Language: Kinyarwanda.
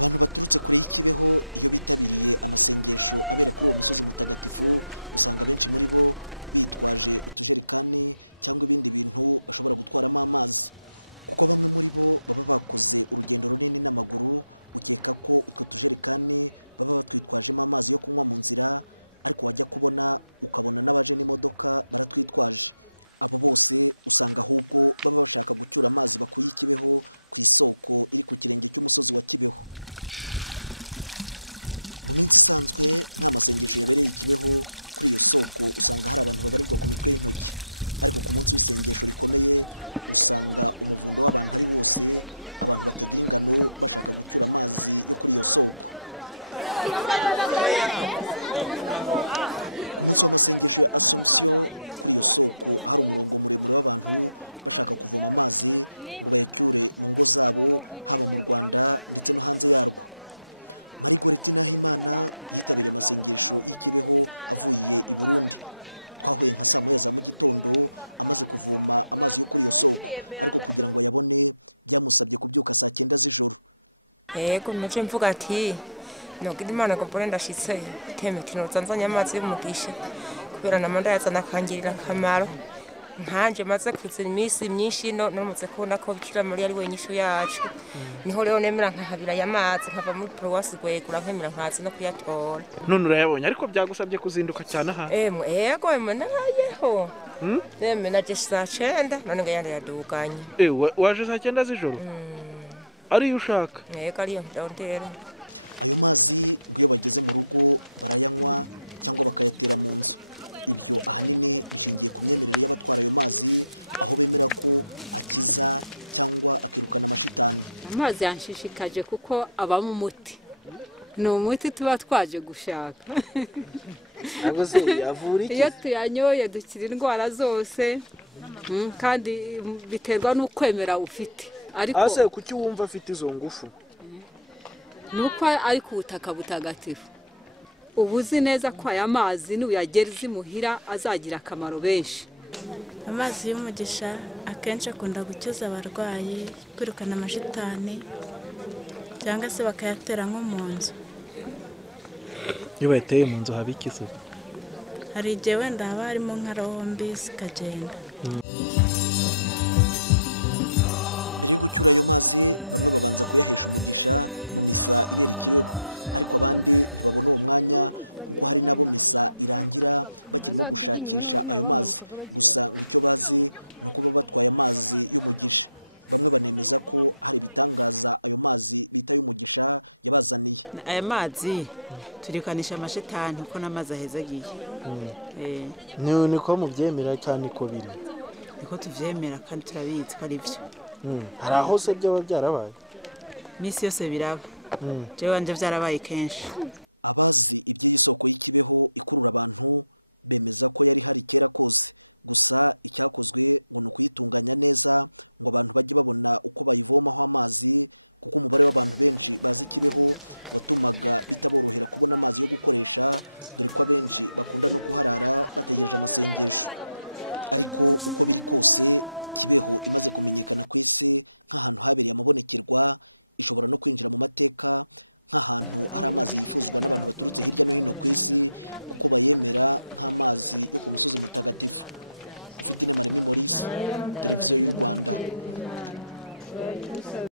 Abantu baturutse kure y'Ikibeho iyo bitabiriye amasengesho abera kuri uwo musozi mutagatifu usanga benshi muri bo bitwaje utujerekani cyangwa ibindi bintu bashobora gutwaramo amazi, kuko bamwe muri bo baba bakoze urugendo runini n'amaguru. Ukeka ko utwo tujerekani baba batwitwajemo amazi yo kunywa mu nzira, ariko wajya kubona ukabona n'abaje n'imodoka baratwitwaje. Abo bose usanga ahubwo baba bashaka gucyura amazi bakuye Kibeho ku isoko iri ku kirenge cy'umusozi wa Kibeho. Mu minsi isanzwe nta masengesho yabereye Kibeho kuri iyo soko usanga hari abantu babarirwa ku mitwe y'intoki, ariko ku munsi w'isengesho rikomeye usanga umuvundo w'abantu ari wose, abantu batagira ingano bashaka gucyura amazi yo kuri iyo soko. Umunsi w'amasengesho ya Assumption kuri iyo soko hari umurongo muremure w'abantu bashaka kuvoma amazi ngo bayacyure mu ngo zabo, haba mu Rwanda ndetse no hanze yarwo. Marigoreti Nahimana yitabiriye amasengesho y'Ikibeho avuye i Burundi. Twahuye nka saa moya za mu gitondo amaze kuvoma amazi yo kuri iyo soko, ariko kugira ngo ayabone byamusabye kubyuka saa 9 z'ijoro. Yego naje mvuga ati nogira Imana ko mbone ndashitse teme kino zanzanya amazi y'umugisha, kubera namanda yazana kangirira akamaro. Nkanje maze kuzira iminsi myinshi nomuze kubona ko Bikira Mariya ari wenyisho yacu, niho rero nemera nkahabira y'amazi nkava muri Province Rwegura nkemera nkazi no kuyatora. None urayabonye, ariko byagusabye kuzinduka cyane aha? Yego narayeho. Naje saa 9 none ngo yandi yaduganye. Waje saa 9 z'ijoro? Ari ushaka? Yego ariyo ndondera. Ayo mazi ngo iyo bageze mu rugo barayanywa cyangwa bakayatera mu nzu. Ibyo ahanini bishingiye ku myemerere y'abatwara ayo mazi, aho bemera ko akiza cyangwa akirukana amashitani. Amazi yanshishikaje kuko abamo umuti, ni umuti tuba twaje gushaka. Agoze yavura iki? Iyo tuyanyoye dukira indwara zose, kandi biterwa n'ukwemera ufite. Ariko ase kuki wumva afite izo ngufu? Nuko ari ku butaka butagatifu. Ubuzi neza ko aya mazi n'uyageriza imuhira azagira akamaro benshi. Amazi y'umugisha akenshi akunda gukiza abarwayi, kwirukana amashitani cyangwa se bakayatera nko mu nzu. Iyo bayateye mu nzu haba iki se? Hari igihe wenda haba harimo nka rombi zikagenda. Mbere yo gucyura ayo mazi bamwe babanza kuyahesha umugisha mu misa ibera Kibeho, ariko abandi ntibabona uwo mwanya kuko hari nabo misa irangira bakirimo gushakisha ayo mazi. Gusa ngo icyo bazi ni uko baba batwaye amazi y'umugisha. Bamwe banemeza ko hari ibitangaza ayo mazi bita y'umugisha yabazaniye. Aya mazi turikanisha amashitani uko n'amazi ahezagiye. Niko mubyemera cyane ko biri? Niko tuvyemera kandi turabizi ko ari byo. Hari aho se byaba byarabaye? Misi yose biraba. Jewe nje byarabaye kenshi. Abazi iby'iyi soko y'Ikibeho ikurura abantu bemeza ko yari hari kera kose, gusa icyakozwe ngo no kuyitunganya neza ngo abantu bajye babona uko bayivomaho amazi, kuko umubare w'abantu benshi bazi Kibeho watumaga bitaborohera kubona amazi yo gukoresha, dore ko abenshi bakunda no kuharara bategereje amasengesho. Ariko uko biri kose Kibeho imaze kumenyekana ku isi nk'ahantu habereye amabonekerwa, ishobora no kwinjira mu mateka nk'ahantu hari amazi yifuzwa n'abantu baturutse hirya no hino ku isi, kuko bayemera nk'amazi yo ku musozi mutagatifu. Ufite Maremi Maurice, televiziyo y'u Rwanda.